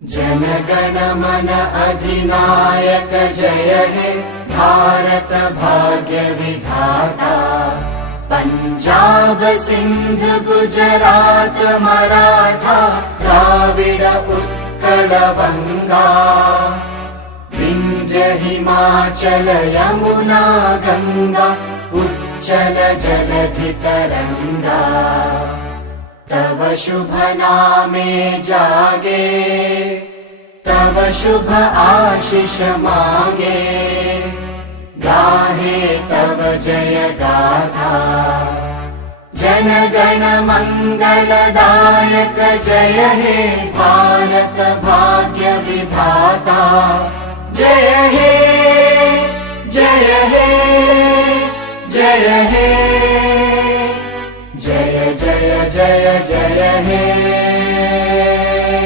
जन गण मन अधिनायक जय हे भारत भाग्य विधाता। पंजाब सिंध गुजरात मराठा द्राविड उत्कल बंगा। विंध्य हिमाचल यमुना गंगा उच्चल जलधि तरंगा। तव शुभ नामे जागे तव शुभ आशीष मागे। गाहे तव जय गाथा जन गण मंगलदायक जय हे भारत भाग्य विधाता। जय हे जय हे जय हे जय जय जय जय हे।